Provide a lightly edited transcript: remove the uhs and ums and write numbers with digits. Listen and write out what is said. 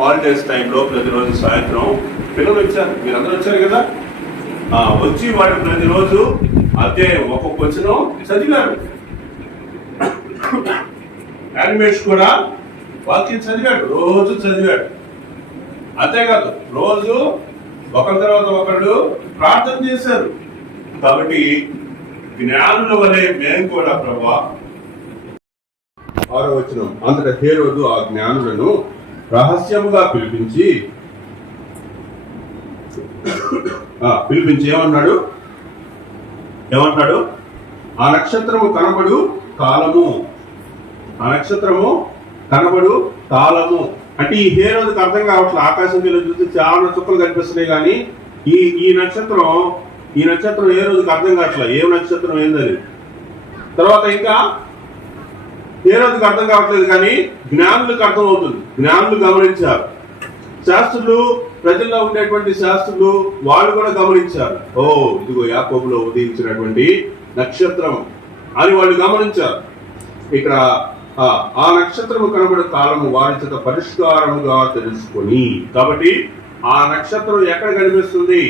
Holidays టైంలో ప్రతిరోజు సాయంత్రం పిల్లలు వచ్చారు, మీరందరూ వచ్చారు కదా, వచ్చి వాడు ప్రతిరోజు అదే ఒక్కొక్క క్వశ్చన్ చదివారు. యానిమేష్ కూడా వాక్యం చదివాడు, రోజు చదివాడు. అంతేకాదు రోజు ఒకరి తర్వాత ఒకళ్ళు ప్రార్థన చేశారు. కాబట్టి జ్ఞానుల వలె మేము కూడా ప్రభా 6వ వచనం, అంతటా హేరోదు ఆ జ్ఞానులను రహస్యముగా పిలిపించి ఏమన్నాడు? ఆ నక్షత్రము కనబడు కాలము, అంటే ఈ హేరోదుకు అర్థం కావట్లేదు. ఆకాశం కింద చూస్తే చాలా చుక్కలు కనిపిస్తున్నాయి, కానీ ఈ నక్షత్రం ఏ రోజుకి అర్థం కావట్లేదు. ఏ నక్షత్రం ఏందని తర్వాత ఇంకా ఏ రోజుకి అర్థం కావట్లేదు, కానీ జ్ఞానులకు అర్థం అవుతుంది. జ్ఞానులు గమనించారు, శాస్త్రులు, ప్రజల్లో ఉండేటువంటి శాస్త్రులు వాళ్ళు కూడా గమనించారు. ఓ ఇదిగో యాకోబులో ఉదయించినటువంటి నక్షత్రం అని వాళ్ళు గమనించారు. ఇక్కడ ఆ నక్షత్రము కనబడే కాలము వారి చేత పరిష్కారముగా తెలుసుకొని, కాబట్టి ఆ నక్షత్రం ఎక్కడ కనిపిస్తుంది?